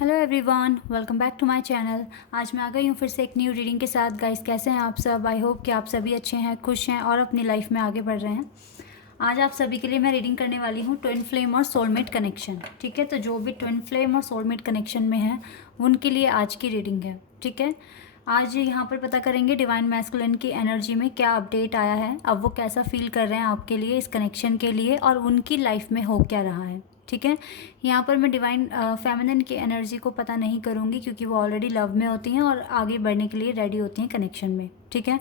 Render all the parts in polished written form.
Hello everyone, welcome back to my channel. आज मैं आ गई हूँ फिर से एक न्यू रीडिंग के साथ। गाइस, कैसे हैं आप सब? आई होप कि आप सभी अच्छे हैं, खुश हैं और अपनी लाइफ में आगे बढ़ रहे हैं। आज आप सभी के लिए मैं रीडिंग करने वाली हूँ ट्विन फ्लेम और सोलमेट कनेक्शन। ठीक है, तो जो भी ट्विन फ्लेम और सोलमेट कनेक्शन में है उनके लिए आज की रीडिंग है। ठीक है, आज यहाँ पर पता करेंगे डिवाइन मैस्कुलिन की एनर्जी में क्या अपडेट आया है, अब वो कैसा फील कर रहे हैं आपके लिए, इस कनेक्शन के लिए, और उनकी लाइफ में हो क्या रहा है। ठीक है, यहाँ पर मैं डिवाइन फेमिनिन की एनर्जी को पता नहीं करूँगी क्योंकि वो ऑलरेडी लव में होती हैं और आगे बढ़ने के लिए रेडी होती हैं कनेक्शन में। ठीक है,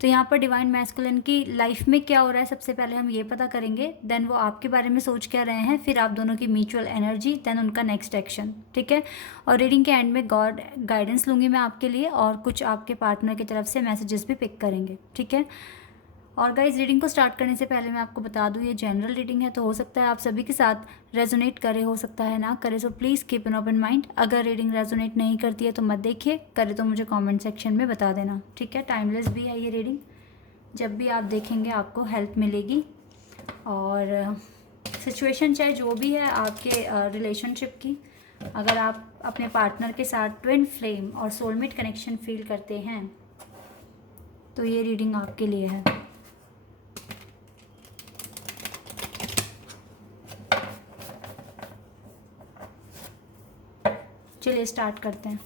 तो यहाँ पर डिवाइन मैस्कुलिन की लाइफ में क्या हो रहा है सबसे पहले हम ये पता करेंगे, देन वो आपके बारे में सोच क्या रहे हैं, फिर आप दोनों की म्यूचुअल एनर्जी, देन उनका नेक्स्ट एक्शन। ठीक है, और रीडिंग के एंड में गॉड गाइडेंस लूँगी मैं आपके लिए और कुछ आपके पार्टनर की तरफ से मैसेजेस भी पिक करेंगे। ठीक है, और गाइज रीडिंग को स्टार्ट करने से पहले मैं आपको बता दूं ये जनरल रीडिंग है, तो हो सकता है आप सभी के साथ रेजोनेट करे, हो सकता है ना करे, so please keep an open mind. अगर रीडिंग रेजोनेट नहीं करती है तो मत देखिए, करे तो मुझे कमेंट सेक्शन में बता देना। ठीक है, टाइमलेस भी है ये रीडिंग, जब भी आप देखेंगे आपको हेल्प मिलेगी। और सिचुएशन चाहे जो भी है आपके रिलेशनशिप की, अगर आप अपने पार्टनर के साथ ट्विन फ्लेम और सोलमेट कनेक्शन फील करते हैं तो ये रीडिंग आपके लिए है। चलिए स्टार्ट करते हैं।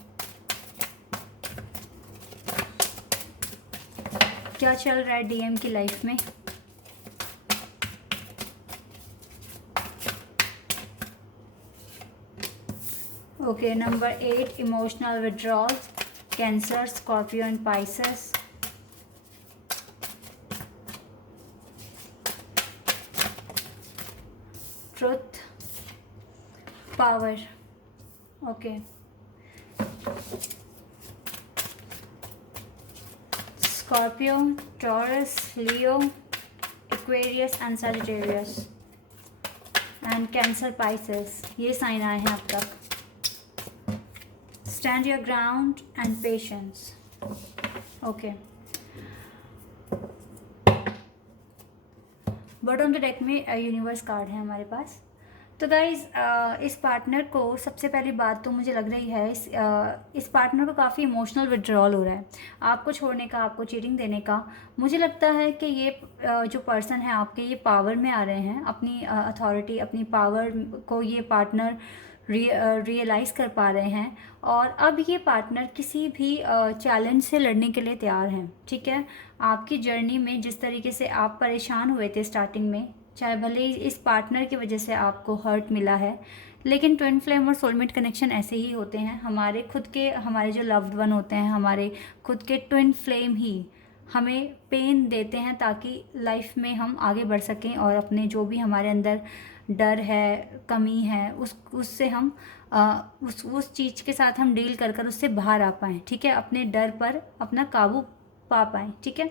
क्या चल रहा है डीएम की लाइफ में? Okay, number 8 emotional withdrawal, cancer, Scorpio and Pisces. Truth, power. Okay, Scorpio, taurus, Leo, Aquarius and Sagittarius and cancer, Pisces, ये साइन आए हैं अब तक। Stand your ground and patience. Okay, bottom of the deck में universe card है हमारे पास। तो guys इस पार्टनर को सबसे पहली बात तो मुझे लग रही है इस पार्टनर को काफ़ी इमोशनल विड्रॉल हो रहा है, आपको छोड़ने का, आपको चीटिंग देने का। मुझे लगता है कि ये जो पर्सन है आपके, ये पावर में आ रहे हैं, अपनी अथॉरिटी, अपनी पावर को ये पार्टनर रियलाइज़ कर पा रहे हैं और अब ये पार्टनर किसी भी चैलेंज से लड़ने के लिए तैयार हैं। ठीक है, आपकी जर्नी में जिस तरीके से आप परेशान हुए थे स्टार्टिंग में, चाहे भले ही इस पार्टनर की वजह से आपको हर्ट मिला है, लेकिन ट्विन फ्लेम और सोलमेट कनेक्शन ऐसे ही होते हैं। हमारे खुद के, हमारे जो लव्ड वन होते हैं, हमारे खुद के ट्विन फ्लेम ही हमें पेन देते हैं ताकि लाइफ में हम आगे बढ़ सकें और अपने जो भी हमारे अंदर डर है, कमी है, उससे हम उस चीज़ के साथ हम डील कर उससे बाहर आ पाएँ। ठीक है, अपने डर पर अपना काबू पा पाएँ। ठीक है,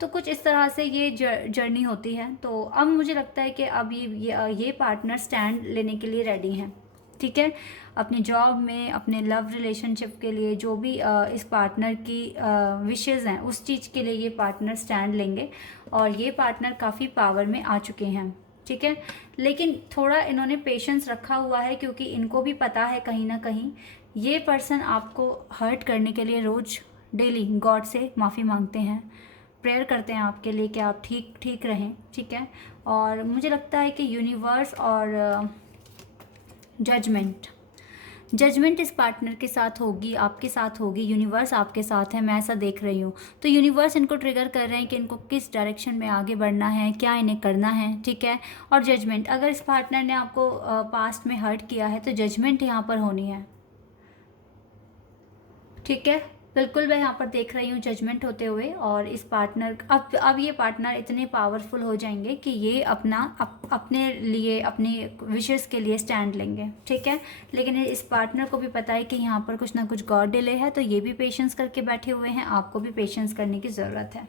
तो कुछ इस तरह से ये जर्नी होती है। तो अब मुझे लगता है कि अब ये पार्टनर स्टैंड लेने के लिए रेडी हैं। ठीक है, अपनी जॉब में, अपने लव रिलेशनशिप के लिए, जो भी इस पार्टनर की विशेज़ हैं उस चीज़ के लिए ये पार्टनर स्टैंड लेंगे और ये पार्टनर काफ़ी पावर में आ चुके हैं। ठीक है, लेकिन थोड़ा इन्होंने पेशेंस रखा हुआ है क्योंकि इनको भी पता है कहीं ना कहीं ये पर्सन आपको हर्ट करने के लिए रोज़ डेली गॉड से माफ़ी मांगते हैं, प्रेयर करते हैं आपके लिए कि आप ठीक रहें। ठीक है, और मुझे लगता है कि यूनिवर्स और जजमेंट इस पार्टनर के साथ होगी, आपके साथ होगी। यूनिवर्स आपके साथ है, मैं ऐसा देख रही हूँ। तो यूनिवर्स इनको ट्रिगर कर रहे हैं कि इनको किस डायरेक्शन में आगे बढ़ना है, क्या इन्हें करना है। ठीक है, और जजमेंट, अगर इस पार्टनर ने आपको पास्ट में हर्ट किया है तो जजमेंट यहाँ पर होनी है। ठीक है, बिल्कुल मैं यहाँ पर देख रही हूँ जजमेंट होते हुए। और इस पार्टनर अब ये पार्टनर इतने पावरफुल हो जाएंगे कि ये अपने लिए, अपनी विशेस के लिए स्टैंड लेंगे। ठीक है, लेकिन इस पार्टनर को भी पता है कि यहाँ पर कुछ ना कुछ गॉड डिले है, तो ये भी पेशेंस करके बैठे हुए हैं, आपको भी पेशेंस करने की ज़रूरत है।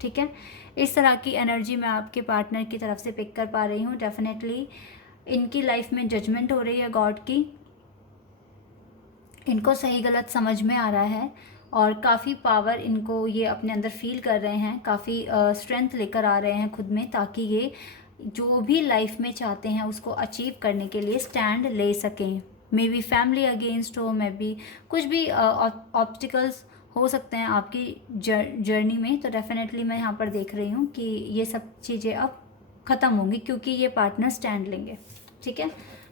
ठीक है, इस तरह की एनर्जी मैं आपके पार्टनर की तरफ से पिक कर पा रही हूँ। डेफिनेटली इनकी लाइफ में जजमेंट हो रही है गॉड की, इनको सही गलत समझ में आ रहा है और काफ़ी पावर इनको ये अपने अंदर फील कर रहे हैं, काफ़ी स्ट्रेंथ लेकर आ रहे हैं खुद में, ताकि ये जो भी लाइफ में चाहते हैं उसको अचीव करने के लिए स्टैंड ले सकें। मे बी फैमिली अगेंस्ट हो, मे बी कुछ भी ऑब्स्टिकल्स हो सकते हैं आपकी जर्नी में। तो डेफिनेटली मैं यहाँ पर देख रही हूँ कि ये सब चीज़ें अब ख़त्म होंगी क्योंकि ये पार्टनर स्टैंड लेंगे, ठीक है।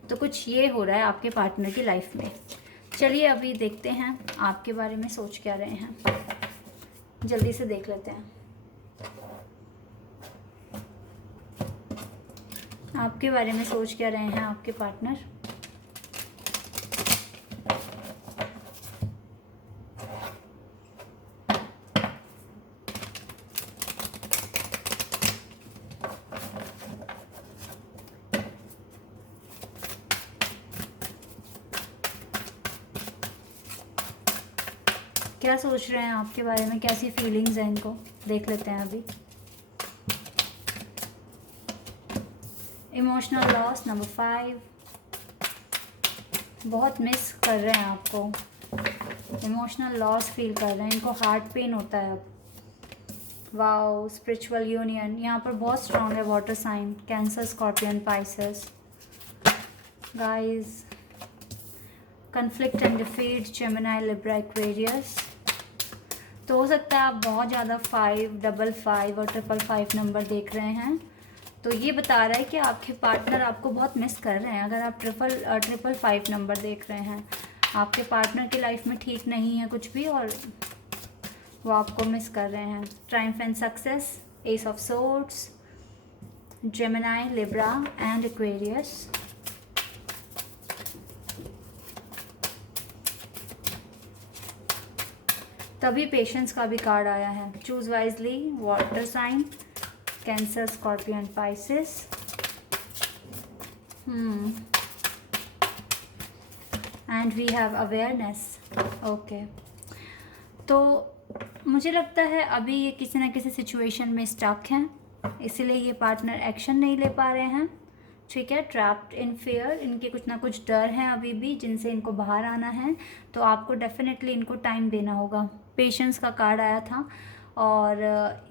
तो कुछ ये हो रहा है आपके पार्टनर की लाइफ में। चलिए अभी देखते हैं आपके बारे में सोच क्या रहे हैं, जल्दी से देख लेते हैं आपके बारे में सोच क्या रहे हैं आपके पार्टनर। क्या सोच रहे हैं आपके बारे में, कैसी फीलिंग्स हैं इनको, देख लेते हैं अभी। इमोशनल लॉस नंबर 5, बहुत मिस कर रहे हैं आपको, इमोशनल लॉस फील कर रहे हैं, इनको हार्ट पेन होता है अब। वाओ, स्पिरिचुअल यूनियन यहाँ पर बहुत स्ट्रांग है, water sign, Cancer, Scorpion, Pisces. Guys, conflict and defeat, Gemini, Libra, Aquarius. तो हो सकता है आप बहुत ज़्यादा 5, 55 और 555 नंबर देख रहे हैं। तो ये बता रहा है कि आपके पार्टनर आपको बहुत मिस कर रहे हैं। अगर आप 555 नंबर देख रहे हैं, आपके पार्टनर की लाइफ में ठीक नहीं है कुछ भी और वो आपको मिस कर रहे हैं। Triumph and success, ace of swords, Gemini, Libra and Aquarius. तभी पेशेंस का भी कार्ड आया है। Choose wisely, water sign, Cancer, Scorpion, Pisces. And we have awareness. Okay, तो मुझे लगता है अभी ये किसी ना किसी सिचुएशन में स्टक हैं, इसीलिए ये पार्टनर एक्शन नहीं ले पा रहे हैं, ठीक है। ट्रैप्ड इन फेयर, इनके कुछ ना कुछ डर हैं अभी भी जिनसे इनको बाहर आना है। तो आपको डेफिनेटली इनको टाइम देना होगा। पेशेंस का कार्ड आया था और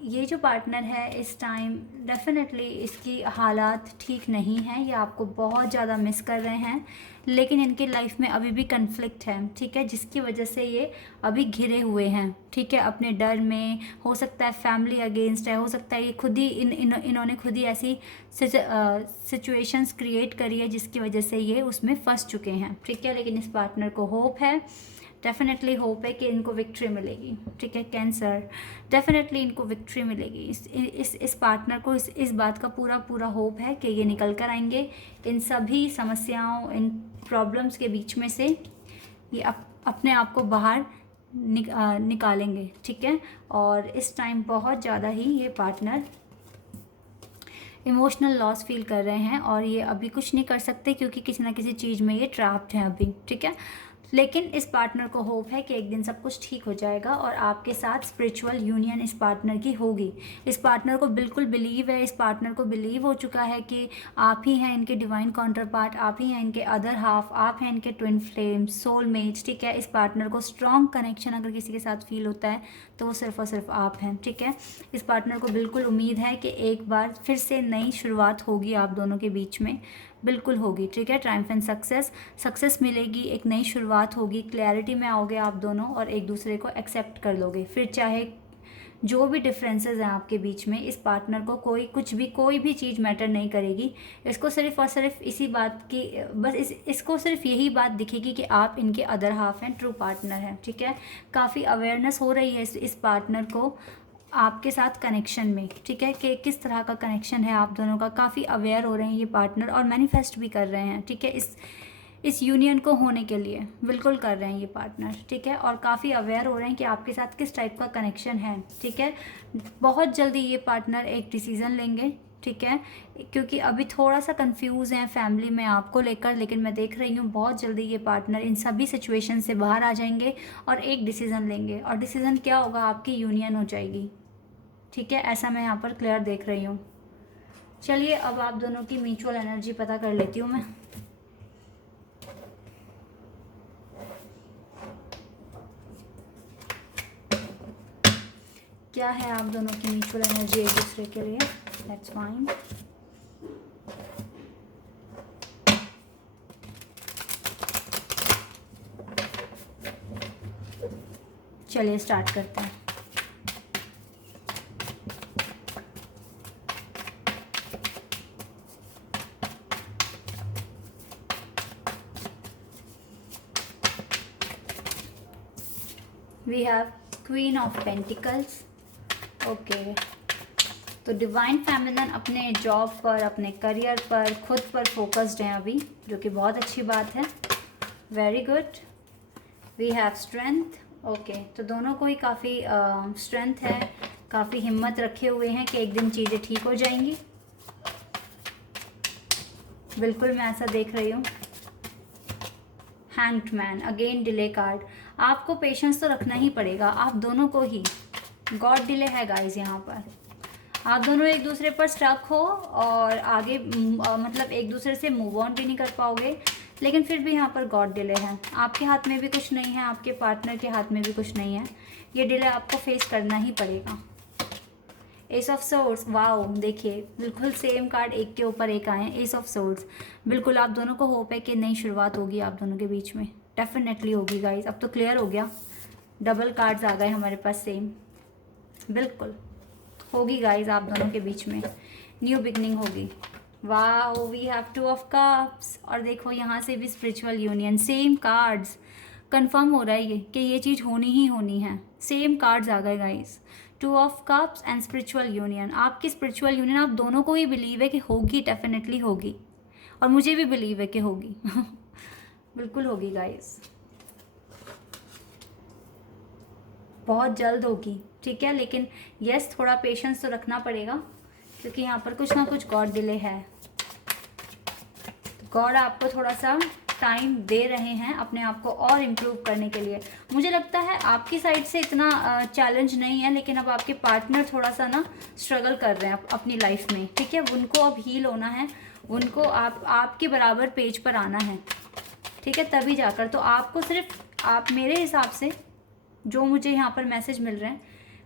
ये जो पार्टनर है इस टाइम डेफिनेटली इसकी हालात ठीक नहीं है, ये आपको बहुत ज़्यादा मिस कर रहे हैं, लेकिन इनकी लाइफ में अभी भी कन्फ्लिक्ट है, ठीक है, जिसकी वजह से ये अभी घिरे हुए हैं, ठीक है, अपने डर में। हो सकता है फैमिली अगेंस्ट है, हो सकता है ये खुद ही इन्होंने खुद ही ऐसी सिचुएशंस क्रिएट करी है जिसकी वजह से ये उसमें फंस चुके हैं, ठीक है। लेकिन इस पार्टनर को होप है, डेफिनेटली होप है कि इनको विक्ट्री मिलेगी, ठीक है। कैंसर, डेफिनेटली इनको विक्ट्री मिलेगी। इस पार्टनर को इस बात का पूरा होप है कि ये निकल कर आएंगे इन सभी समस्याओं, इन प्रॉब्लम्स के बीच में से ये अपने आप को बाहर निकालेंगे, ठीक है। और इस टाइम बहुत ज़्यादा ही ये पार्टनर इमोशनल लॉस फील कर रहे हैं और ये अभी कुछ नहीं कर सकते क्योंकि किसी ना किसी चीज़ में ये ट्रैप्ड हैं अभी, ठीक है। लेकिन इस पार्टनर को होप है कि एक दिन सब कुछ ठीक हो जाएगा और आपके साथ स्पिरिचुअल यूनियन इस पार्टनर की होगी। इस पार्टनर को बिल्कुल बिलीव है, इस पार्टनर को बिलीव हो चुका है कि आप ही हैं इनके डिवाइन काउंटर पार्ट, आप ही हैं इनके अदर हाफ, आप हैं इनके ट्विन फ्लेम्स, सोलमेट्स, ठीक है। इस पार्टनर को स्ट्रॉन्ग कनेक्शन अगर किसी के साथ फील होता है तो वो सिर्फ और सिर्फ आप हैं, ठीक है। इस पार्टनर को बिल्कुल उम्मीद है कि एक बार फिर से नई शुरुआत होगी आप दोनों के बीच में, बिल्कुल होगी, ठीक है। ट्रायम्फ एंड सक्सेस मिलेगी, एक नई शुरुआत होगी, क्लैरिटी में आओगे आप दोनों और एक दूसरे को एक्सेप्ट कर लोगे। फिर चाहे जो भी डिफरेंसेस हैं आपके बीच में, इस पार्टनर को कोई भी चीज़ मैटर नहीं करेगी। इसको सिर्फ और सिर्फ इसी बात की बस इसको सिर्फ यही बात दिखेगी कि आप इनके अदर हाफ हैं, ट्रू पार्टनर हैं, ठीक है। काफ़ी अवेयरनेस हो रही है इस पार्टनर को आपके साथ कनेक्शन में, ठीक है, कि किस तरह का कनेक्शन है आप दोनों का। काफ़ी अवेयर हो रहे हैं ये पार्टनर और मैनिफेस्ट भी कर रहे हैं, ठीक है, इस यूनियन को होने के लिए बिल्कुल कर रहे हैं ये पार्टनर, ठीक है। और काफ़ी अवेयर हो रहे हैं कि आपके साथ किस टाइप का कनेक्शन है, ठीक है। बहुत जल्दी ये पार्टनर एक डिसीज़न लेंगे, ठीक है, क्योंकि अभी थोड़ा सा कंफ्यूज हैं फैमिली में आपको लेकर, लेकिन मैं देख रही हूँ बहुत जल्दी ये पार्टनर इन सभी सिचुएशन से बाहर आ जाएंगे और एक डिसीज़न लेंगे। और डिसीज़न क्या होगा, आपकी यूनियन हो जाएगी, ठीक है। ऐसा मैं यहाँ पर क्लियर देख रही हूँ। चलिए अब आप दोनों की म्यूचुअल एनर्जी पता कर लेती हूँ मैं। क्या है आप दोनों की म्यूचुअल एनर्जी एक दूसरे के लिए? Let's find. चलिए स्टार्ट करते हैं। We have queen of pentacles. Okay, तो डिवाइन फेमिनिन अपने जॉब पर, अपने करियर पर, खुद पर फोकस्ड हैं अभी, जो कि बहुत अच्छी बात है। Very good. We have strength. Okay, तो दोनों को ही काफ़ी स्ट्रेंथ है, काफ़ी हिम्मत रखे हुए हैं कि एक दिन चीज़ें ठीक हो जाएंगी। बिल्कुल मैं ऐसा देख रही हूँ। Hanged man, again delay card. आपको पेशेंस तो रखना ही पड़ेगा, आप दोनों को ही। गॉड डिले है गाइस यहाँ पर। आप दोनों एक दूसरे पर स्टक हो और आगे मतलब एक दूसरे से मूव ऑन भी नहीं कर पाओगे, लेकिन फिर भी यहाँ पर गॉड डिले है। आपके हाथ में भी कुछ नहीं है, आपके पार्टनर के हाथ में भी कुछ नहीं है। ये डिले आपको फेस करना ही पड़ेगा। एस ऑफ सोर्ड्स, वाओ, देखिए बिल्कुल सेम कार्ड एक के ऊपर एक आए हैं। एस ऑफ सोर्ड्स, बिल्कुल आप दोनों को होप है कि नई शुरुआत होगी आप दोनों के बीच में। डेफिनेटली होगी गाइस, अब तो क्लियर हो गया। डबल कार्ड्स आ गए हमारे पास सेम। बिल्कुल होगी गाइस आप दोनों के बीच में, न्यू बिगनिंग होगी। Wow, we have two of cups. और देखो यहाँ से भी spiritual union, same cards. Confirm हो रहा है ये कि ये चीज़ होनी ही होनी है। सेम कार्ड्स आ गए guys, to of cups and spiritual union. आपकी स्पिरिचुअल यूनियन आप दोनों को ही बिलीव है कि होगी, डेफिनेटली होगी, और मुझे भी बिलीव है कि होगी। बिल्कुल होगी गाइस, बहुत जल्द होगी, ठीक है। लेकिन यस, थोड़ा पेशेंस तो रखना पड़ेगा, क्योंकि यहाँ पर कुछ ना कुछ गॉड डिले है। गॉड आपको थोड़ा सा टाइम दे रहे हैं अपने आप को और इम्प्रूव करने के लिए। मुझे लगता है आपकी साइड से इतना चैलेंज नहीं है, लेकिन अब आपके पार्टनर थोड़ा सा ना स्ट्रगल कर रहे हैं अपनी लाइफ में, ठीक है। उनको अब हील होना है, उनको आपके बराबर पेज पर आना है, ठीक है, तभी जाकर। तो आपको सिर्फ आप, मेरे हिसाब से जो मुझे यहाँ पर मैसेज मिल रहे हैं,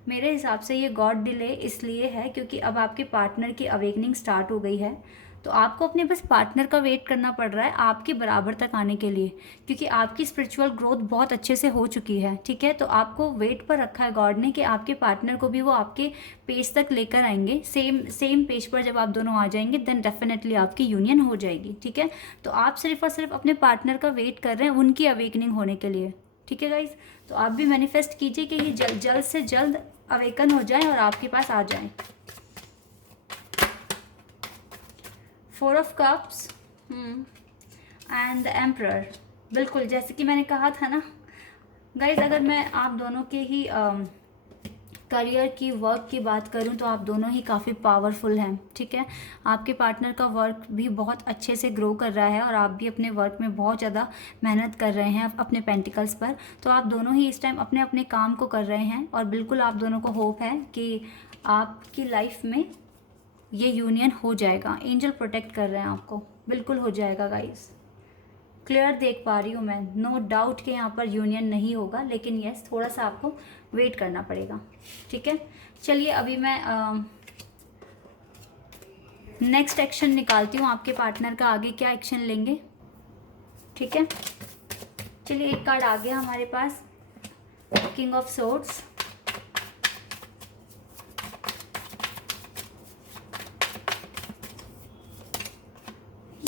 मेरे हिसाब से ये गॉड डिले इसलिए है क्योंकि अब आपके पार्टनर की अवेकनिंग स्टार्ट हो गई है। तो आपको अपने बस पार्टनर का वेट करना पड़ रहा है आपके बराबर तक आने के लिए, क्योंकि आपकी स्पिरिचुअल ग्रोथ बहुत अच्छे से हो चुकी है, ठीक है। तो आपको वेट पर रखा है गॉड ने कि आपके पार्टनर को भी वो आपके पेज तक लेकर आएंगे। सेम पेज पर जब आप दोनों आ जाएंगे, देन डेफिनेटली आपकी यूनियन हो जाएगी, ठीक है। तो आप सिर्फ और सिर्फ अपने पार्टनर का वेट कर रहे हैं उनकी अवेकनिंग होने के लिए, ठीक है गाइज। तो आप भी मैनिफेस्ट कीजिए कि ये जल्द से जल्द अवेकन हो जाए और आपके पास आ जाए। Four of cups and the emperor. बिल्कुल जैसे कि मैंने कहा था ना गाइज, अगर मैं आप दोनों के ही करियर की, वर्क की बात करूं तो आप दोनों ही काफ़ी पावरफुल हैं, ठीक है। आपके पार्टनर का वर्क भी बहुत अच्छे से ग्रो कर रहा है और आप भी अपने वर्क में बहुत ज़्यादा मेहनत कर रहे हैं अपने पेंटिकल्स पर। तो आप दोनों ही इस टाइम अपने अपने काम को कर रहे हैं और बिल्कुल आप दोनों को होप है कि आपकी लाइफ में ये यूनियन हो जाएगा। एंजल प्रोटेक्ट कर रहे हैं आपको, बिल्कुल हो जाएगा गाइस। क्लियर देख पा रही हूँ मैं, नो डाउट कि यहाँ पर यूनियन नहीं होगा, लेकिन यस थोड़ा सा आपको वेट करना पड़ेगा, ठीक है। चलिए अभी मैं नेक्स्ट एक्शन निकालती हूँ, आपके पार्टनर का आगे क्या एक्शन लेंगे, ठीक है। चलिए एक कार्ड आ गया हमारे पास, king of swords.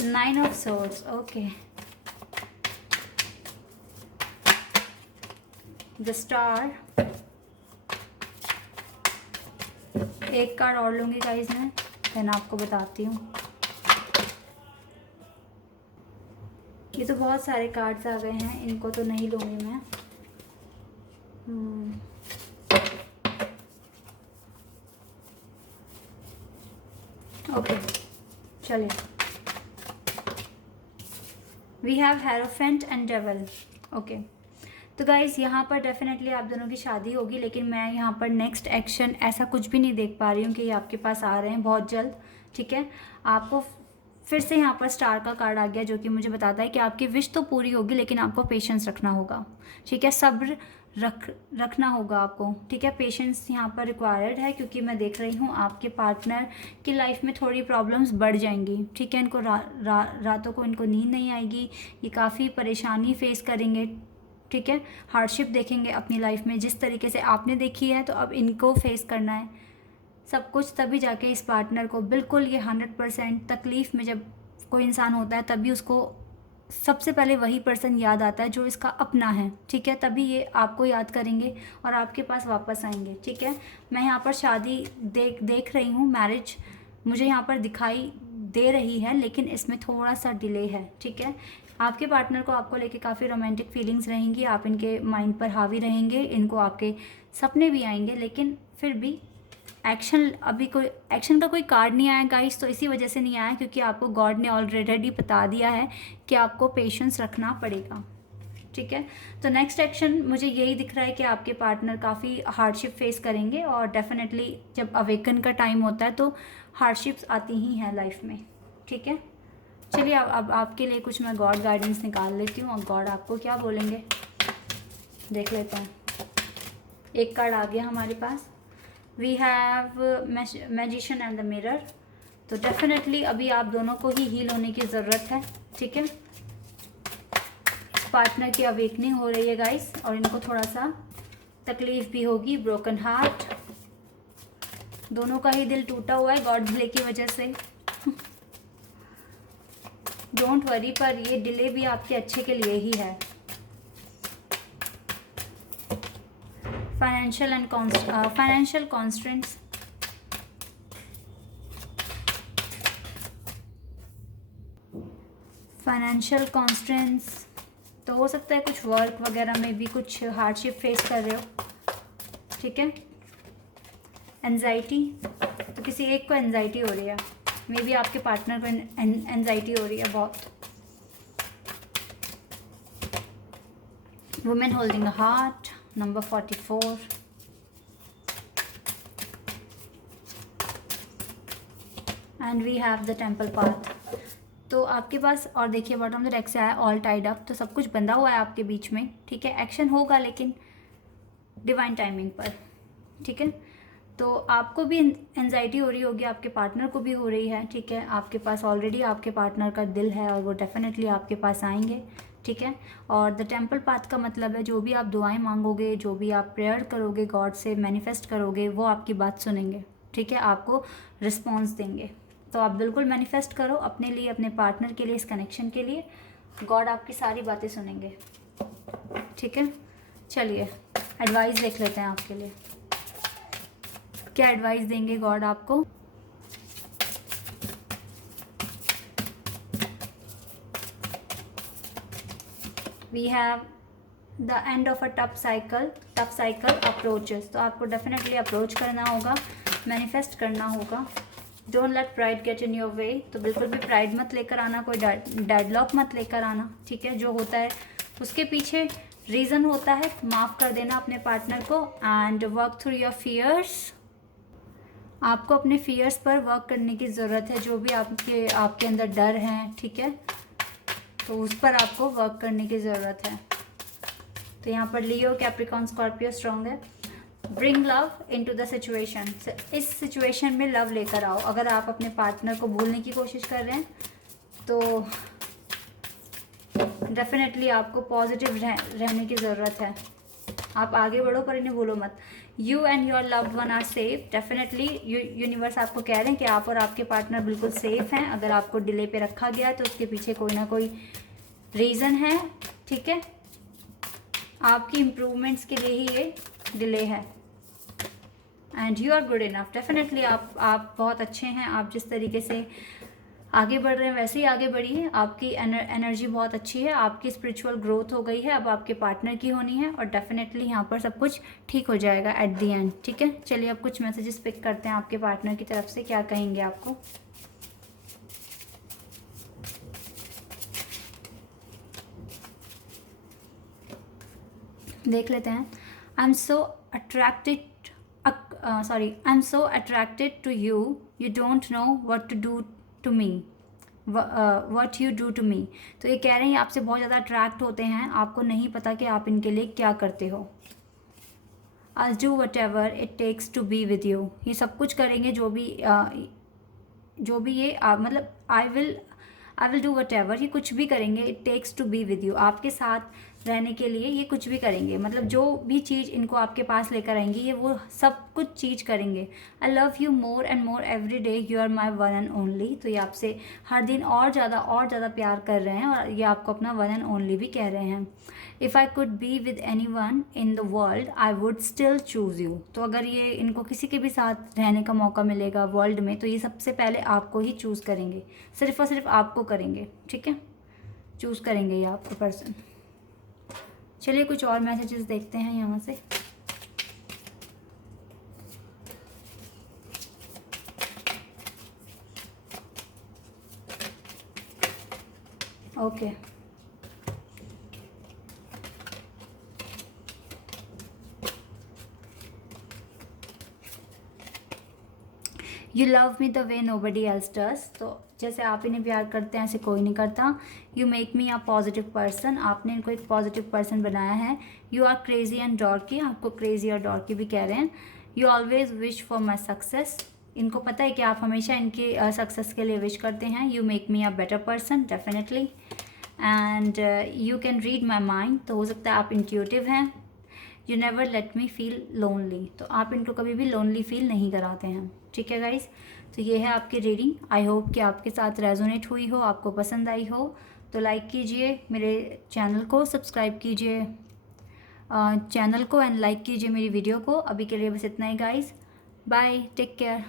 Nine of swords, okay. The star. एक कार्ड और लूंगी गाइस मैं, देन आपको बताती हूँ। ये तो बहुत सारे कार्ड्स आ गए हैं, इनको तो नहीं लूंगी मैं। ओके चलिए, we have hierophant and devil. Okay, तो गाइज़ यहाँ पर डेफिनेटली आप दोनों की शादी होगी, लेकिन मैं यहाँ पर नेक्स्ट एक्शन ऐसा कुछ भी नहीं देख पा रही हूँ कि ये आपके पास आ रहे हैं बहुत जल्द, ठीक है। आपको फिर से यहाँ पर स्टार का कार्ड आ गया, जो कि मुझे बताता है कि आपकी विश तो पूरी होगी, लेकिन आपको पेशेंस रखना होगा, ठीक है। सब्र रखना होगा आपको, ठीक है। पेशेंस यहाँ पर रिक्वायर्ड है, क्योंकि मैं देख रही हूँ आपके पार्टनर की लाइफ में थोड़ी प्रॉब्लम्स बढ़ जाएंगी, ठीक है। इनको रातों को इनको नींद नहीं आएगी, ये काफ़ी परेशानी फेस करेंगे, ठीक है। हार्डशिप देखेंगे अपनी लाइफ में जिस तरीके से आपने देखी है, तो अब इनको फेस करना है सब कुछ, तभी जाके इस पार्टनर को बिल्कुल ये 100% तकलीफ़ में जब कोई इंसान होता है तभी उसको सबसे पहले वही पर्सन याद आता है जो इसका अपना है, ठीक है। तभी ये आपको याद करेंगे और आपके पास वापस आएंगे, ठीक है। मैं यहाँ पर शादी देख रही हूँ, मैरिज मुझे यहाँ पर दिखाई दे रही है, लेकिन इसमें थोड़ा सा डिले है, ठीक है। आपके पार्टनर को आपको लेके काफ़ी रोमांटिक फीलिंग्स रहेंगी, आप इनके माइंड पर हावी रहेंगे, इनको आपके सपने भी आएंगे, लेकिन फिर भी एक्शन, अभी कोई एक्शन का कोई कार्ड नहीं आया गाइस। तो इसी वजह से नहीं आया क्योंकि आपको गॉड ने ऑलरेडी बता दिया है कि आपको पेशेंस रखना पड़ेगा, ठीक है। तो नेक्स्ट एक्शन मुझे यही दिख रहा है कि आपके पार्टनर काफ़ी हार्डशिप फेस करेंगे, और डेफिनेटली जब अवेकन का टाइम होता है तो हार्डशिप्स आती ही हैं लाइफ में, ठीक है। चलिए अब आपके लिए कुछ मैं गॉड गाइडेंस निकाल लेती हूँ, और गॉड आपको क्या बोलेंगे देख लेते हैं। एक कार्ड आ गया हमारे पास, we have magician and the mirror. तो डेफिनेटली अभी आप दोनों को ही हील होने की ज़रूरत है, ठीक है। पार्टनर की अवेकनिंग हो रही है गाइस, और इनको थोड़ा सा तकलीफ भी होगी, ब्रोकन हार्ट, दोनों का ही दिल टूटा हुआ है गॉड डिले की वजह से। डोंट वरी, पर ये डिले भी आपके अच्छे के लिए ही है। फाइनेंशियल कॉन्स्ट्रेंट्स, तो हो सकता है कुछ वर्क वगैरह में भी कुछ हार्डशिप फेस कर रहे हो, ठीक है। एंजाइटी, तो किसी एक को एंजाइटी हो रही है, मे बी आपके पार्टनर को एंजाइटी हो रही है बहुत। Women holding a heart, number 44। And we have the temple path. तो आपके पास, और देखिए बॉटम द डेक से आया ऑल टाइड अप, तो सब कुछ बंधा हुआ है आपके बीच में, ठीक है। एक्शन होगा लेकिन डिवाइन टाइमिंग पर, ठीक है। तो आपको भी एंजाइटी हो रही होगी, आपके पार्टनर को भी हो रही है, ठीक है। आपके पास ऑलरेडी आपके पार्टनर का दिल है और वो डेफिनेटली आपके पास आएंगे, ठीक है। और द टेम्पल पाथ का मतलब है जो भी आप दुआएं मांगोगे, जो भी आप प्रेयर करोगे, गॉड से मैनिफेस्ट करोगे, वो आपकी बात सुनेंगे, ठीक है, आपको रिस्पॉन्स देंगे। तो आप बिल्कुल मैनिफेस्ट करो अपने लिए, अपने पार्टनर के लिए, इस कनेक्शन के लिए, गॉड आपकी सारी बातें सुनेंगे, ठीक है। चलिए एडवाइस देख लेते हैं आपके लिए, क्या एडवाइस देंगे गॉड आपको। We have the end of a tough cycle approaches. तो आपको डेफिनेटली अप्रोच करना होगा, मैनिफेस्ट करना होगा। Don't let pride get in your way. तो बिल्कुल भी प्राइड मत लेकर आना, कोई डेडलॉक मत लेकर आना, ठीक है। जो होता है उसके पीछे रीज़न होता है, माफ़ कर देना अपने पार्टनर को। And work through your fears, आपको अपने फियर्स पर वर्क करने की ज़रूरत है, जो भी आपके अंदर डर हैं, ठीक है, तो उस पर आपको वर्क करने की ज़रूरत है। तो यहाँ पर लियो, कैप्रिकॉर्न, स्कॉर्पियो स्ट्रॉन्ग है। Bring love into the situation, इस सिचुएशन में लव लेकर आओ। अगर आप अपने पार्टनर को भूलने की कोशिश कर रहे हैं तो डेफिनेटली आपको पॉजिटिव रहने की ज़रूरत है। आप आगे बढ़ो पर इन्हें भूलो मत। You and your loved one are safe. Definitely universe आपको कह रहे हैं कि आप और आपके पार्टनर बिल्कुल सेफ हैं। अगर आपको डिले पे रखा गया तो उसके पीछे कोई ना कोई रीज़न है, ठीक है। आपकी इम्प्रूवमेंट्स के लिए ही ये डिले है। And you are good enough. Definitely आप बहुत अच्छे हैं। आप जिस तरीके से आगे बढ़ रहे हैं वैसे ही आगे बढ़िए। आपकी एनर्जी बहुत अच्छी है, आपकी स्पिरिचुअल ग्रोथ हो गई है, अब आपके पार्टनर की होनी है और डेफिनेटली यहाँ पर सब कुछ ठीक हो जाएगा एट दी एंड, ठीक है। चलिए अब कुछ मैसेजेस पिक करते हैं आपके पार्टनर की तरफ से, क्या कहेंगे आपको। देख लेते हैं। I am so attracted to you, you don't know what to do to me, what you do to me. तो ये कह रहे हैं ये आपसे बहुत ज़्यादा अट्रैक्ट होते हैं, आपको नहीं पता कि आप इनके लिए क्या करते हो। I'll do whatever it takes to be with you। ये सब कुछ करेंगे जो भी ये मतलब I will do whatever, ये कुछ भी करेंगे। it takes to be with you, आपके साथ रहने के लिए ये कुछ भी करेंगे, मतलब जो भी चीज़ इनको आपके पास लेकर आएंगी ये वो सब कुछ चीज़ करेंगे। I love you more and more every day, you are my one and only. तो ये आपसे हर दिन और ज़्यादा प्यार कर रहे हैं और ये आपको अपना वन एंड ओनली भी कह रहे हैं। If I could be with any one in the world I would still choose you. तो अगर ये इनको किसी के भी साथ रहने का मौका मिलेगा वर्ल्ड में तो ये सबसे पहले आपको ही चूज़ करेंगे, सिर्फ और सिर्फ आपको करेंगे, ठीक है, चूज़ करेंगे ये आपका पर्सन। चलिए कुछ और मैसेजेस देखते हैं यहाँ से। Okay you love me the way nobody else does. तो जैसे आप इन्हें प्यार करते हैं ऐसे कोई नहीं करता। You make me a positive person, आपने इनको एक पॉजिटिव पर्सन बनाया है। यू आर क्रेजी एंड डॉर्की, आपको क्रेजी और डॉर्की भी कह रहे हैं। You always wish for my success, इनको पता है कि आप हमेशा इनके सक्सेस के लिए विश करते हैं। You make me a better person definitely. And you can read my mind, तो हो सकता है आप इंट्यूटिव हैं। You never let me feel lonely, तो आप इनको कभी भी लोनली फील नहीं कराते हैं, ठीक है गाइस। तो ये है आपकी रीडिंग। आई होप कि आपके साथ रेजोनेट हुई हो, आपको पसंद आई हो। तो लाइक कीजिए मेरे चैनल को, सब्सक्राइब कीजिए चैनल को एंड लाइक कीजिए मेरी वीडियो को। अभी के लिए बस इतना ही गाइस, बाय, टेक केयर।